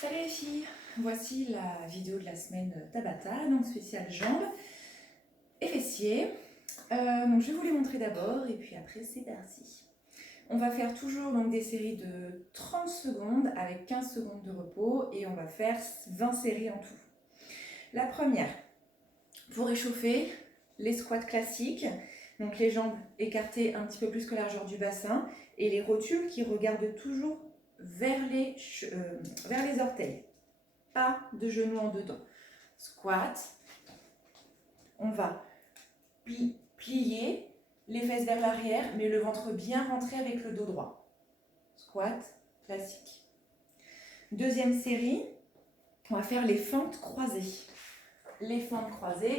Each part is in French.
Salut les filles, voici la vidéo de la semaine Tabata, donc spéciale jambes et fessiers. Donc je vais vous les montrer d'abord et puis après c'est parti. On va faire toujours donc des séries de 30 secondes avec 15 secondes de repos et on va faire 20 séries en tout. La première, pour réchauffer, les squats classiques, donc les jambes écartées un petit peu plus que la largeur du bassin et les rotules qui regardent toujours vers les orteils. Pas de genoux en dedans. Squat. On va plier les fesses vers l'arrière, mais le ventre bien rentré avec le dos droit. Squat classique. Deuxième série, on va faire les fentes croisées. Les fentes croisées,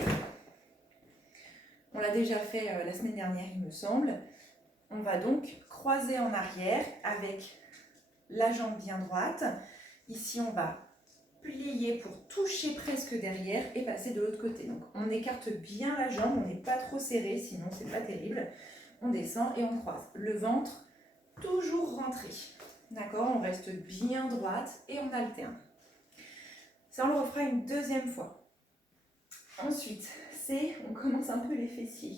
on l'a déjà fait la semaine dernière, il me semble. On va donc croiser en arrière avec la jambe bien droite. Ici, on va plier pour toucher presque derrière et passer de l'autre côté. Donc on écarte bien la jambe, on n'est pas trop serré, sinon c'est pas terrible. On descend et on croise. Le ventre toujours rentré. D'accord, on reste bien droite et on alterne. Ça, on le refera une deuxième fois. Ensuite, on commence un peu les fessiers.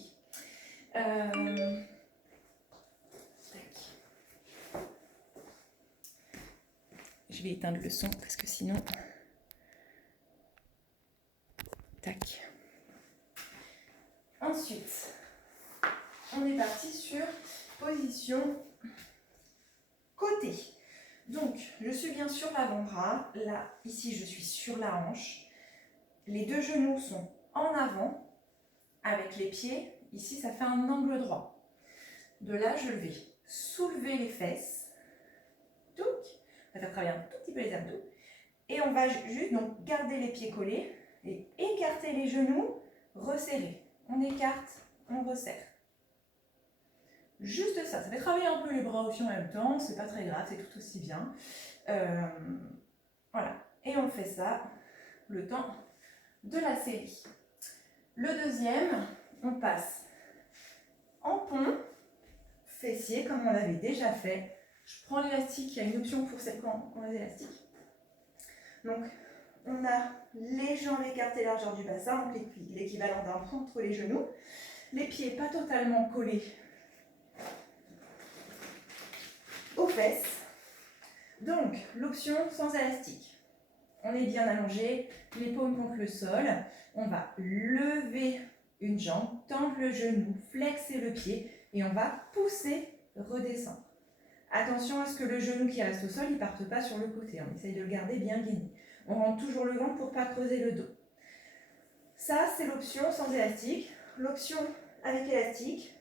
Je vais éteindre le son parce que sinon... Tac. Ensuite, on est parti sur position côté. Donc, je suis bien sur l'avant-bras. Là, ici, je suis sur la hanche. Les deux genoux sont en avant avec les pieds. Ici, ça fait un angle droit. De là, je vais soulever les fesses. Touc. On va faire travailler un tout petit peu les abdos. Et on va juste donc garder les pieds collés et écarter les genoux, resserrer. On écarte, on resserre. Juste ça fait travailler un peu les bras aussi en même temps, c'est pas très grave, c'est tout aussi bien. Voilà, et on fait ça le temps de la série. Le deuxième, on passe en pont, fessier comme on l'avait déjà fait. Je prends l'élastique, il y a une option pour celles qui ont les élastiques. Donc, on a les jambes écartées largeur du bassin, donc l'équivalent d'un pont entre les genoux. Les pieds pas totalement collés aux fesses. Donc, l'option sans élastique. On est bien allongé, les paumes contre le sol. On va lever une jambe, tendre le genou, flexer le pied et on va pousser, redescendre. Attention à ce que le genou qui reste au sol, il ne parte pas sur le côté. On essaye de le garder bien gainé. On rentre toujours le ventre pour ne pas creuser le dos. Ça, c'est l'option sans élastique. L'option avec élastique,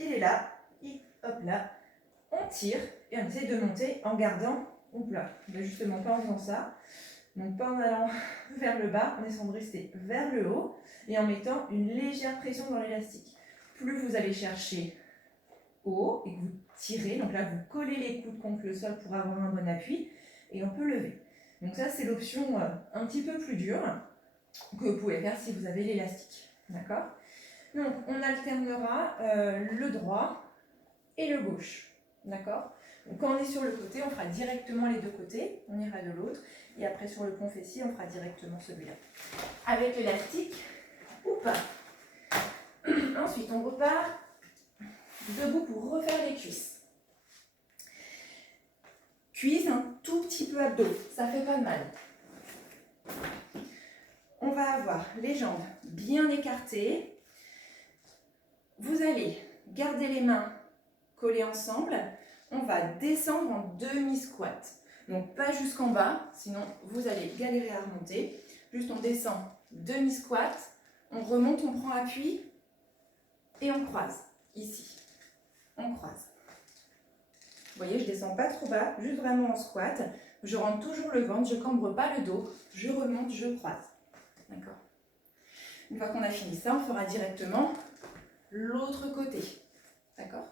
il est là. Hop là. On tire et on essaye de monter en gardant au plat. Mais justement pas en faisant ça. Donc pas en allant vers le bas, en essayant de rester vers le haut et en mettant une légère pression dans l'élastique. Plus vous allez chercher haut et que vous tirez, donc là vous collez les coudes contre le sol pour avoir un bon appui et on peut lever. Donc ça c'est l'option un petit peu plus dure que vous pouvez faire si vous avez l'élastique. D'accord ? Donc on alternera le droit et le gauche. D'accord ? Donc quand on est sur le côté, on fera directement les deux côtés, on ira de l'autre, et après sur le pont fessier, on fera directement celui-là. Avec l'élastique ou pas. Ensuite, on repart debout pour refaire les cuisses. Cuisses un tout petit peu abdos, ça fait pas de mal. On va avoir les jambes bien écartées. Vous allez garder les mains collées ensemble. On va descendre en demi-squat. Donc pas jusqu'en bas, sinon vous allez galérer à remonter. Juste on descend, demi-squat, on remonte, on prend appui et on croise. Ici, on croise. Vous voyez, je descends pas trop bas, juste vraiment en squat. Je rentre toujours le ventre, je cambre pas le dos, je remonte, je croise. D'accord ? Une fois qu'on a fini ça, on fera directement l'autre côté. D'accord ?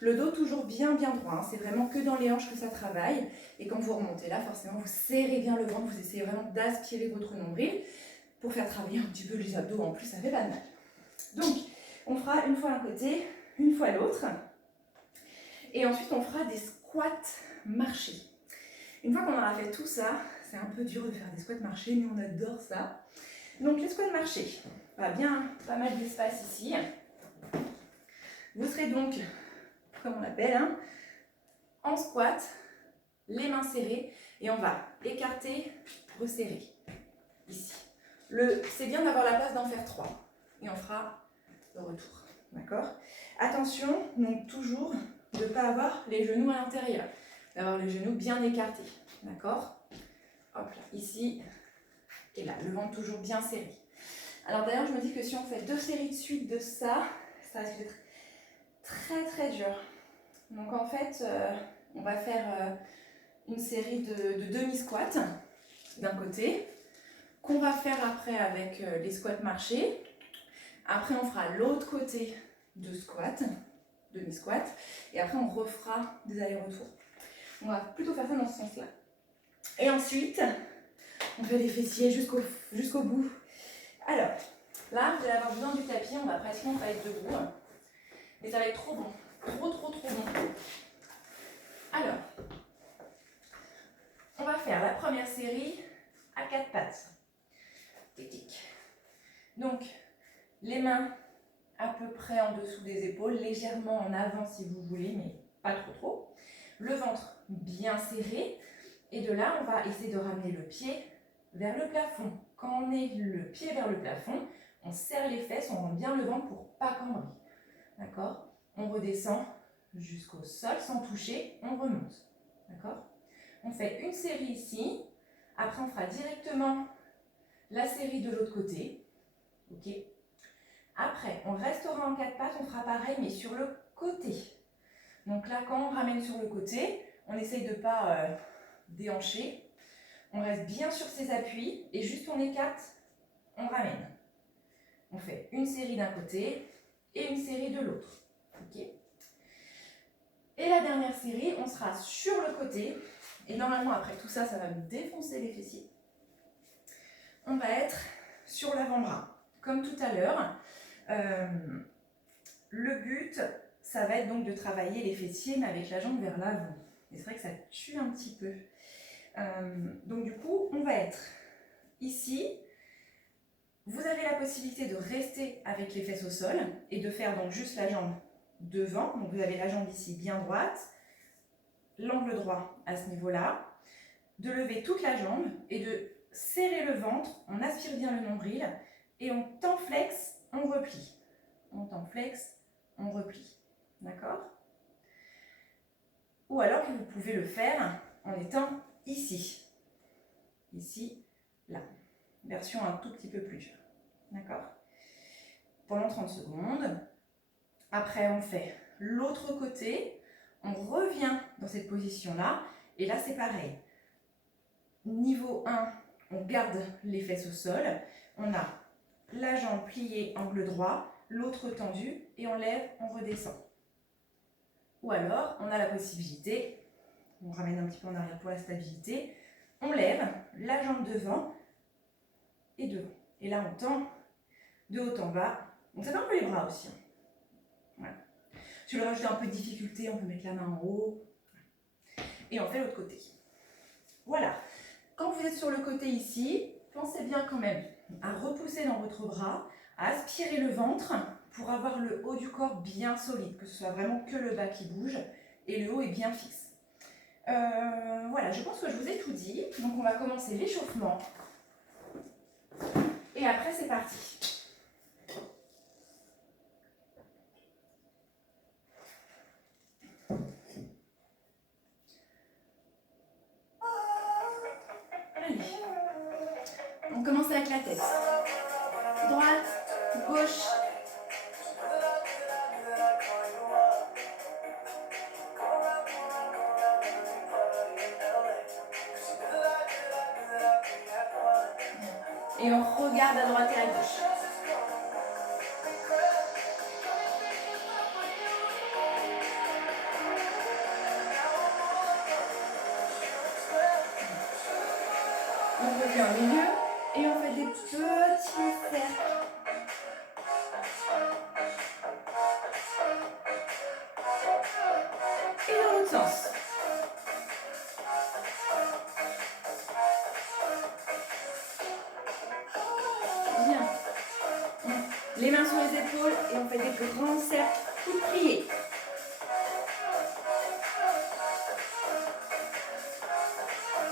Le dos toujours bien droit, hein. C'est vraiment que dans les hanches que ça travaille. Et quand vous remontez là, forcément, vous serrez bien le ventre, vous essayez vraiment d'aspirer votre nombril pour faire travailler un petit peu les abdos. En plus, ça fait pas de mal. Donc, on fera une fois un côté, une fois l'autre. Et ensuite, on fera des squats marchés. Une fois qu'on aura fait tout ça, c'est un peu dur de faire des squats marchés, mais on adore ça. Donc les squats marchés, on va bien pas mal d'espace ici. Vous serez donc, comme on l'appelle, hein, en squat, les mains serrées, et on va écarter, resserrer, ici. C'est bien d'avoir la place d'en faire 3, et on fera le retour, d'accord? Attention, donc toujours de ne pas avoir les genoux à l'intérieur, d'avoir les genoux bien écartés, d'accord? Hop là, ici, et là, le ventre toujours bien serré. Alors d'ailleurs, je me dis que si on fait 2 séries de suite de ça, ça risque d'être très très dur. Donc en fait, on va faire une série de demi-squats d'un côté, qu'on va faire après avec les squats marchés. Après, on fera l'autre côté de squat, demi-squat, et après on refera des allers-retours. On va plutôt faire ça dans ce sens-là. Et ensuite, on fait les fessiers jusqu'au bout. Alors, là, vous allez avoir besoin du tapis, on va pratiquement pas être debout, mais ça va être trop bon, trop bon. Alors, on va faire la première série à 4 pattes. Tic-tic. Donc, les mains à peu près en dessous des épaules, légèrement en avant si vous voulez, mais pas trop. Le ventre bien serré. Et de là, on va essayer de ramener le pied vers le plafond. Quand on met le pied vers le plafond, on serre les fesses, on rentre bien le ventre pour pas cambrer. D'accord? On redescend jusqu'au sol sans toucher, on remonte. D'accord? On fait une série ici. Après, on fera directement la série de l'autre côté. Ok? Après, on restera en 4 pattes, on fera pareil, mais sur le côté. Donc là, quand on ramène sur le côté, on essaye de ne pas déhancher. On reste bien sur ses appuis et juste on écarte, on ramène. On fait une série d'un côté et une série de l'autre. Okay. Et la dernière série, on sera sur le côté. Et normalement, après tout ça, ça va nous défoncer les fessiers. On va être sur l'avant-bras. Comme tout à l'heure, le but, ça va être donc de travailler les fessiers, mais avec la jambe vers l'avant. Et c'est vrai que ça tue un petit peu. Donc du coup, on va être ici. Vous avez la possibilité de rester avec les fesses au sol et de faire donc juste la jambe devant. Donc vous avez la jambe ici bien droite, l'angle droit à ce niveau-là. De lever toute la jambe et de serrer le ventre. On aspire bien le nombril et on tend flex, on replie. On tend flex, on replie. D'accord? Ou alors que vous pouvez le faire en étant ici. Ici, là. Version un tout petit peu plus dure. D'accord? Pendant 30 secondes. Après, on fait l'autre côté. On revient dans cette position-là. Et là, c'est pareil. Niveau 1, on garde les fesses au sol. On a la jambe pliée, angle droit, l'autre tendue, et on lève, on redescend. Ou alors, on a la possibilité, on ramène un petit peu en arrière pour la stabilité, on lève la jambe devant et devant. Et là, on tend de haut en bas. Donc ça fait un peu les bras aussi. Voilà. Si vous rajoutez un peu de difficulté, on peut mettre la main en haut. Et on fait l'autre côté. Voilà. Quand vous êtes sur le côté ici, pensez bien quand même à repousser dans votre bras, à aspirer le ventre pour avoir le haut du corps bien solide, que ce soit vraiment que le bas qui bouge et le haut est bien fixe. Voilà, je pense que je vous ai tout dit. Donc on va commencer l'échauffement. Et après c'est parti. Allez. On commence avec la tête. Droite, gauche. Et on regarde à droite et à gauche. On revient au milieu et on fait des petits cercles. Et dans l'autre sens. Les mains sur les épaules et on fait des grands cercles tout pliés.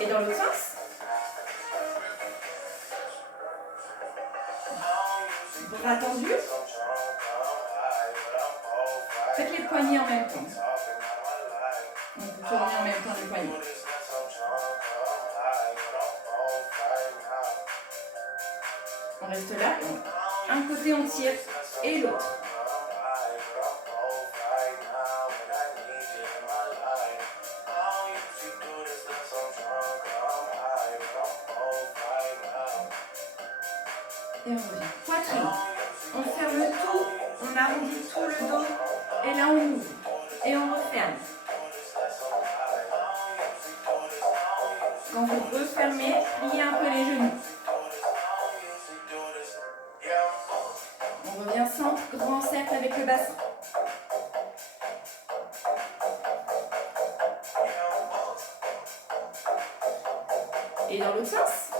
Et dans l'autre sens. Bras tendus. Faites les poignets en même temps. On peut tourner en même temps les poignets. On reste là. Un côté on tire et l'autre. Et on revient. Poitrine. On ferme tout, on arrondit tout le dos. Et là on ouvre. Et on referme. Quand vous refermez, pliez un peu les genoux. On revient centre, grand cercle avec le bassin. Et dans l'autre sens.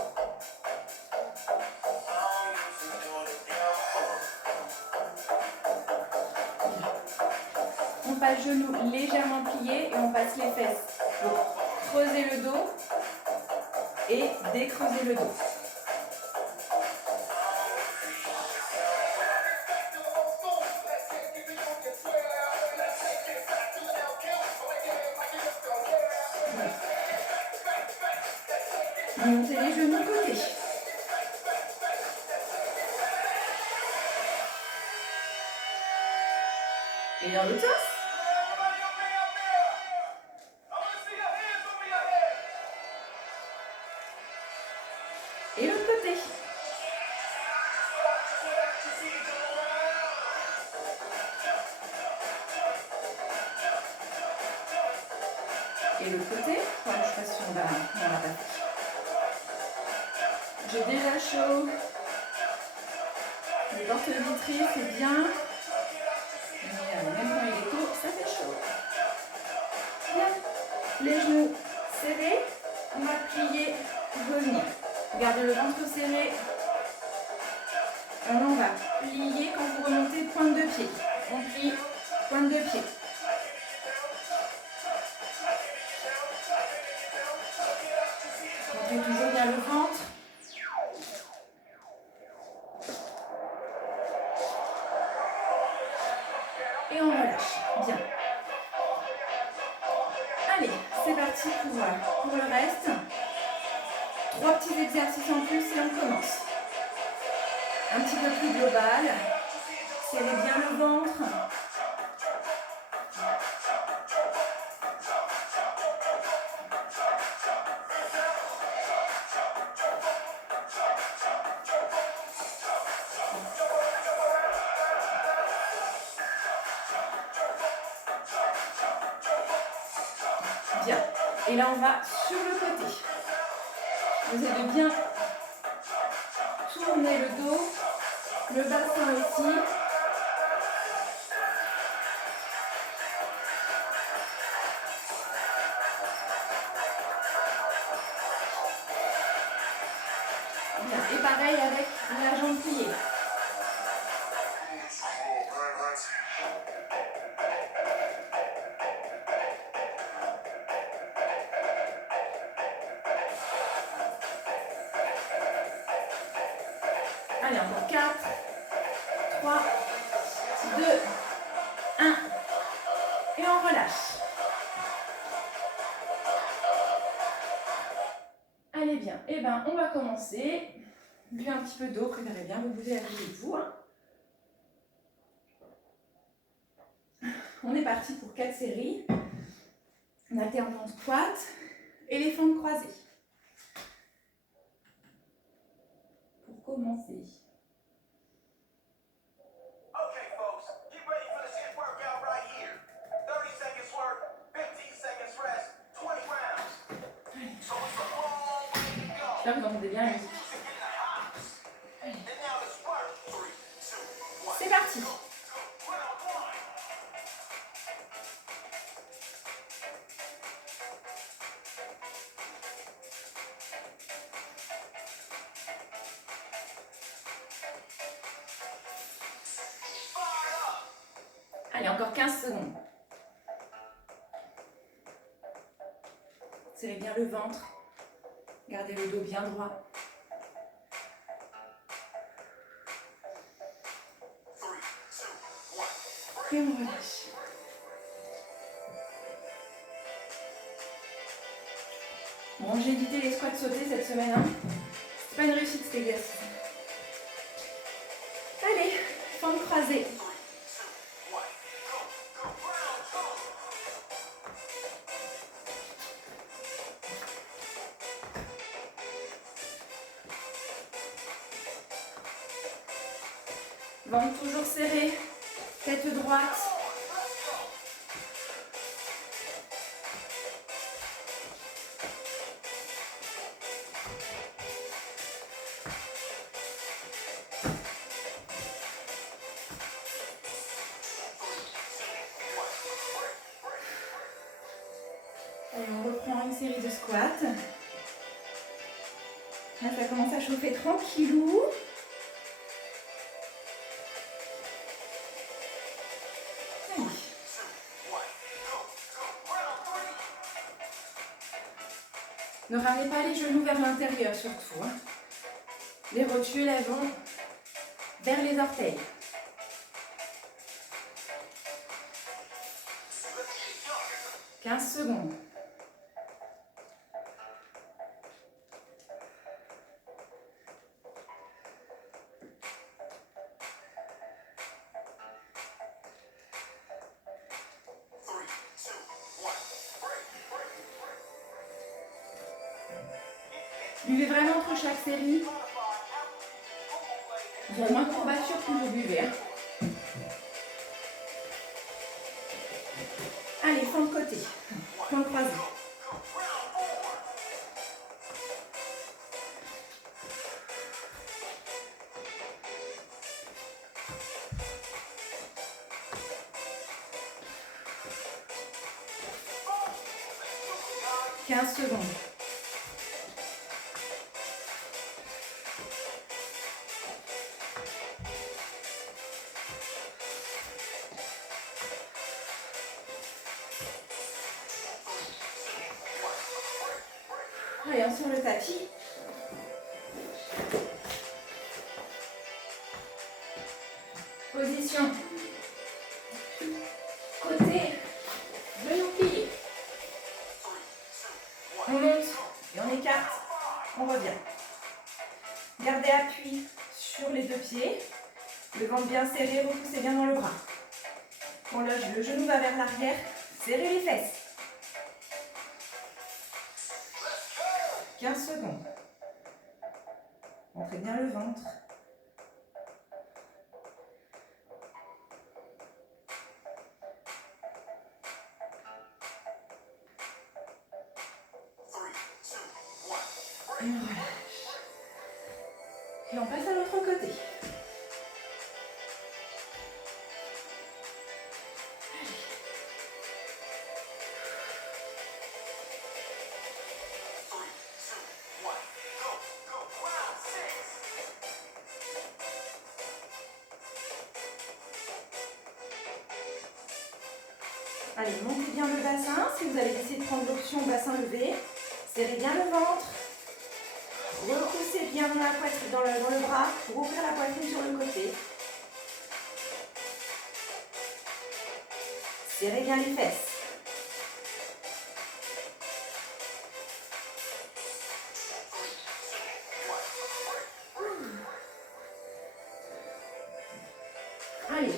On passe genoux légèrement pliés et on passe les fesses. Donc, creusez le dos et décreusez le dos. Montez les genoux de côté. Et dans l'autre sens. Et l'autre côté. Et l'autre côté. Voilà, je ne sais pas si on va pas. J'ai déjà chaud. Les portes vitrées, c'est bien. Mais même quand il est tôt, ça fait chaud. Bien. Les genoux serrés. On va plier, revenir. Gardez le ventre serré. Alors là, on va plier quand vous remontez pointe de pied. On plie, pointe de pied. Montez toujours bien le ventre. Et on relâche. Bien. Allez, c'est parti pour le reste. 3 petits exercices en plus et on commence. Un petit peu plus global. Serrez bien le ventre. Bien. Et là, on va sur le côté. Vous allez bien tourner le dos, le bassin aussi. Bien. Et pareil avec la jambe pliée. Allez, encore 4, 3, 2, 1. Et on relâche. Allez bien. Eh bien, on va commencer. Buvez un petit peu d'eau, préparez bien, vous buvez à côté de vous. On est parti pour 4 séries. On alterne en squat, éléphant croisé. Pour commencer. J'espère que vous entendez bien la musique. C'est parti. Allez, encore 15 secondes. Serrez bien le ventre. Gardez le dos bien droit. Et on relâche. Bon, j'ai évité les squats sautés cette semaine. Hein. C'est pas une réussite cet exercice. Allez, fente croisée. Ventre toujours serré, tête droite. Allez, on reprend une série de squats. Là, ça commence à chauffer tranquillou. Allez. Ne ramenez pas les genoux vers l'intérieur surtout. Hein. Les rotules, elles vont vers les orteils. « 15 secondes. Buvez vraiment entre chaque série. Vous aurez moins de courbatures plus vous buvez. Hein. Allez, fond de côté. Fond croisé. « 15 secondes. Allez, on sur le tapis. Position. Côté. Genou plié. On monte et on écarte. On revient. Gardez appui sur les deux pieds. Le ventre bien serré, repoussez bien dans le bras. On loge, le genou va vers l'arrière. Serrez les fesses. 15 secondes. Montrez bien le ventre. Et on relâche. Et on passe à l'autre côté. Allez, montez bien le bassin. Si vous avez décidé de prendre l'option bassin levé, serrez bien le ventre. Repoussez bien dans la poitrine, dans le bras pour ouvrir la poitrine sur le côté. Serrez bien les fesses. Allez.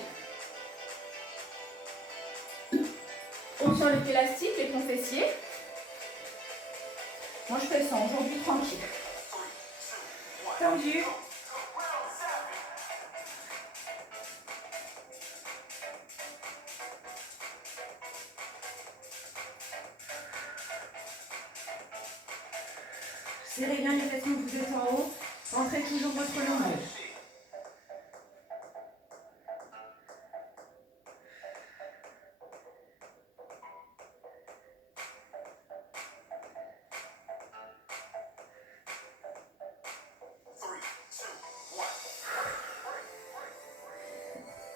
Option avec élastique, les ponts fessiers. Moi je fais ça aujourd'hui tranquille. Tendu. Serrez bien les fesses quand vous êtes en haut. Rentrez toujours votre longueur.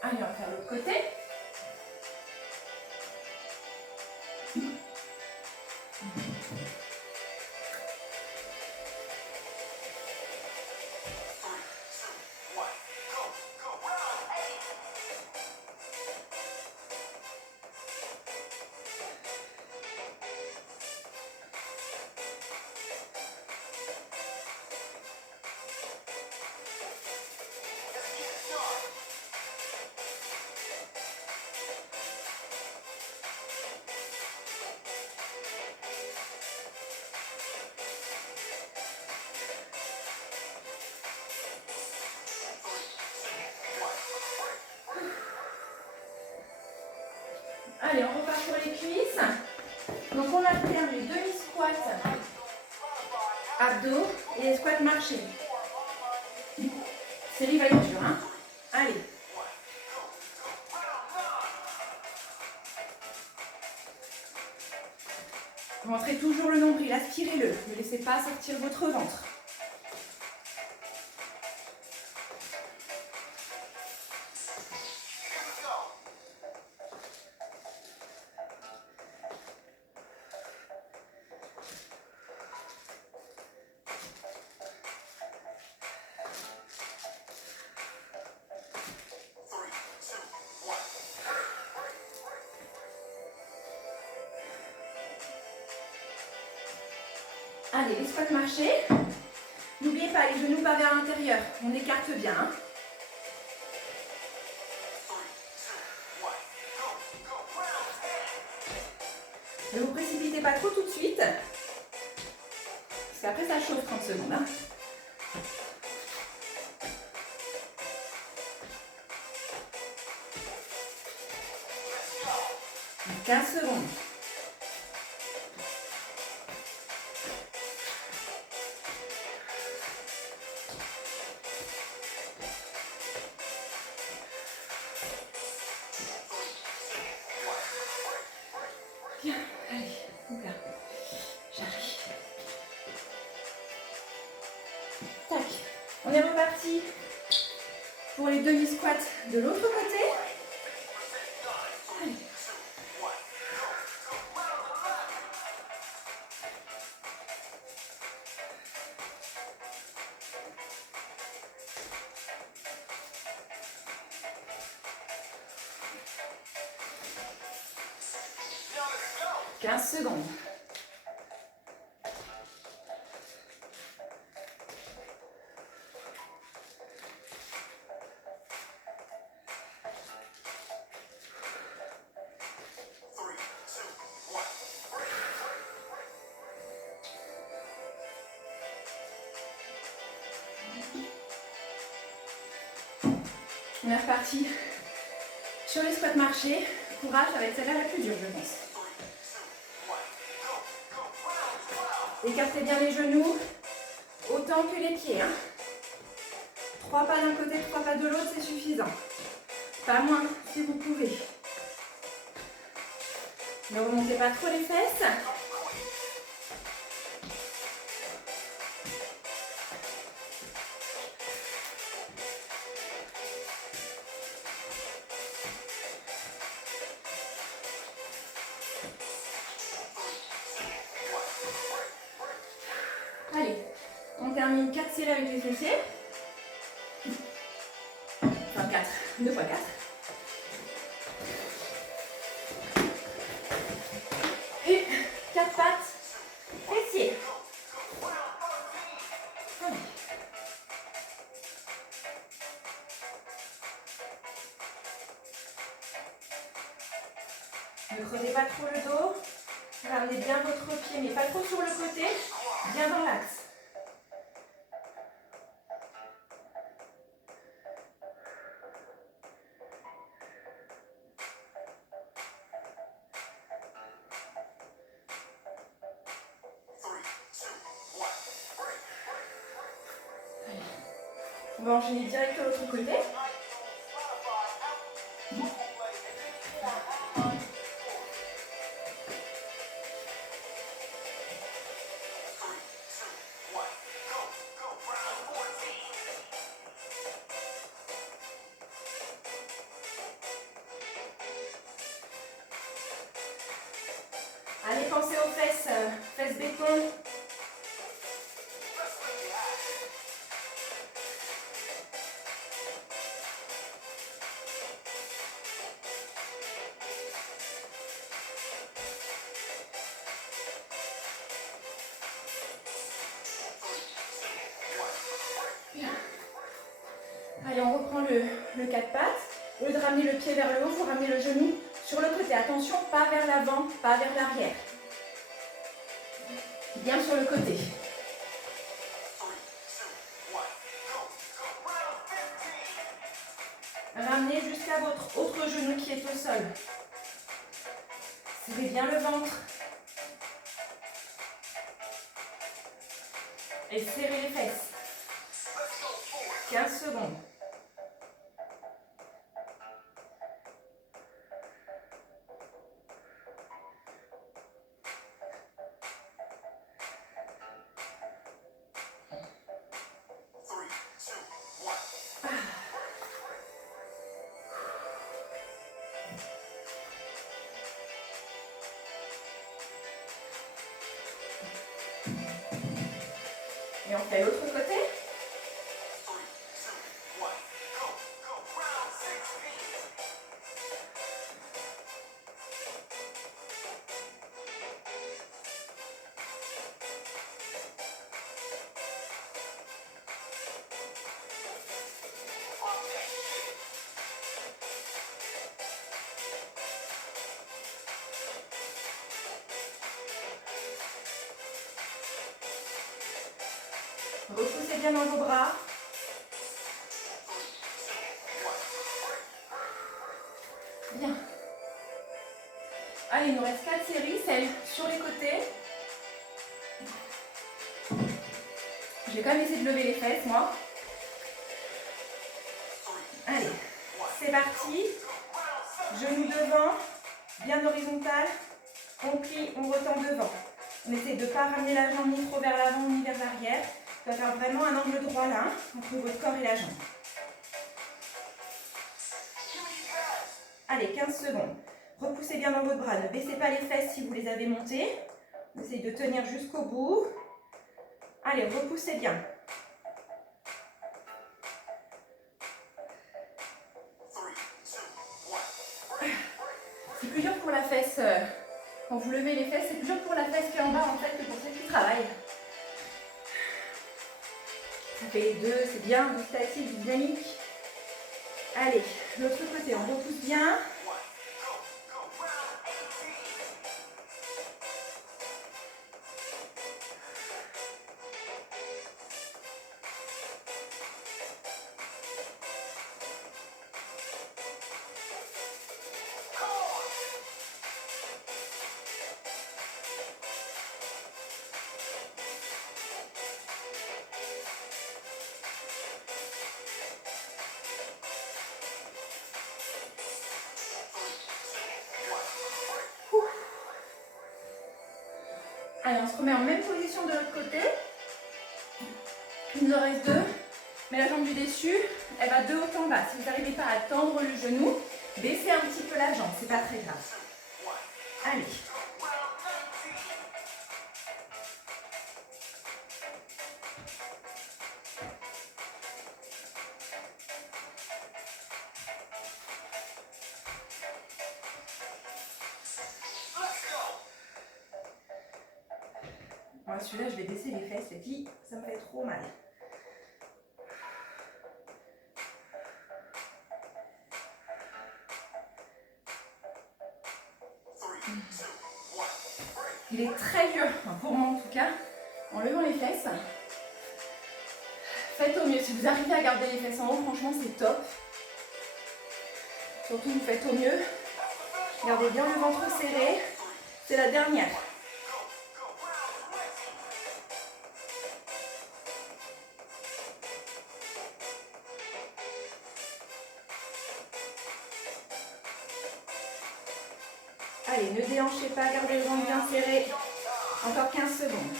Allez, on va faire l'autre côté. Allez, on repart pour les cuisses. Donc on alterne les demi-squats abdos et les squats marchés. Série va être dure, hein. Allez. Rentrez toujours le nombril, aspirez-le. Ne laissez pas sortir votre ventre. Allez, les squats marchés. N'oubliez pas, les genoux pas vers l'intérieur. On écarte bien. Hein. Ne vous précipitez pas trop tout de suite. Parce qu'après, ça chauffe 30 secondes. Hein. 15 secondes. Bien, allez, donc là, j'arrive. Tac, on est reparti pour les demi-squats de l'autre côté. Allez. Secondes. On est reparti sur les squats marchés. Courage, ça va être celle-là la plus dure, je pense. Écartez bien les genoux, autant que les pieds. Hein. 3 pas d'un côté, 3 pas de l'autre, c'est suffisant. Pas moins, si vous pouvez. Ne remontez pas trop les fesses. Allez, on termine 4 séries avec les fessiers. Enfin 4, 2 fois 4. Et 4 pattes, fessiers. Allez. Ne creusez pas trop le dos. Ramenez bien votre pied, mais pas trop sur le côté. Bien dans l'axe. On va enchaîner direct de l'autre côté. Allez, pensez aux fesses, fesses béton. Bien. Allez, on reprend le 4 pattes. Au lieu de ramener le pied vers le haut, vous ramenez le genou sur le côté. Attention, pas vers l'avant, pas vers l'arrière. Bien sur le côté. Ramenez jusqu'à votre autre genou qui est au sol. Serrez bien le ventre. Et serrez les fesses. 15 secondes. Et on fait l'autre côté. Repoussez bien dans vos bras. Bien. Allez, il nous reste 4 séries, celle sur les côtés. Je vais quand même essayer de lever les fesses, moi. Allez, c'est parti. Genoux devant, bien horizontal. On plie, on retend devant. On essaie de ne pas ramener la jambe ni trop vers l'avant ni vers l'arrière. Ça va faire vraiment un angle droit là, entre votre corps et la jambe. Allez, 15 secondes. Repoussez bien dans votre bras. Ne baissez pas les fesses si vous les avez montées. On essaye de tenir jusqu'au bout. Allez, repoussez bien. C'est plus dur pour la fesse. Quand vous levez les fesses, c'est plus dur pour la fesse qui est en bas en fait que pour celle qui travaille. Ça fait les deux, c'est bien, du statique, du dynamique. Allez, l'autre côté, on repousse bien. Allez, on se remet en même position de l'autre côté. Il nous en reste deux. Mais la jambe du dessus, elle va de haut en bas. Si vous n'arrivez pas à tendre le genou, baissez un petit peu la jambe, c'est pas très grave. Allez. Moi, celui-là, je vais baisser les fesses, les filles, ça me fait trop mal. Il est très dur, pour moi en tout cas, en levant les fesses. Faites au mieux. Si vous arrivez à garder les fesses en haut, franchement, c'est top. Surtout, vous faites au mieux. Gardez bien le ventre serré. C'est la dernière. Allez, ne déhanchez pas, gardez le ventre bien serré. Encore 15 secondes.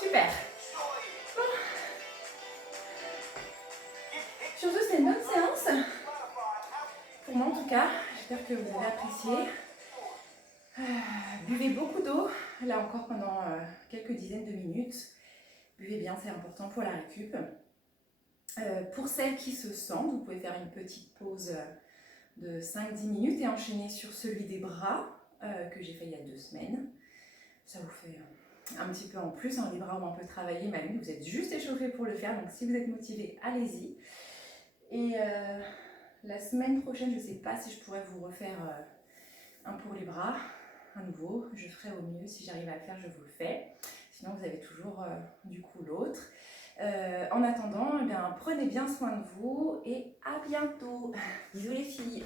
Super. Bon. Sur ce, c'est une bonne séance. Pour moi en tout cas, j'espère que vous avez apprécié. Buvez beaucoup d'eau, là encore pendant quelques dizaines de minutes. Buvez bien, c'est important pour la récup. Pour celles qui se sentent, vous pouvez faire une petite pause de 5-10 minutes et enchaîner sur celui des bras que j'ai fait il y a 2 semaines. Ça vous fait un petit peu en plus, hein, les bras ont un peu travaillé, mais vous êtes juste échauffé pour le faire, donc si vous êtes motivé, allez-y. Et La semaine prochaine, je ne sais pas si je pourrais vous refaire un pour les bras, à nouveau. Je ferai au mieux, si j'arrive à le faire, je vous le fais. Sinon, vous avez toujours du coup l'autre. En attendant, eh bien, prenez bien soin de vous et à bientôt. Bisous les filles.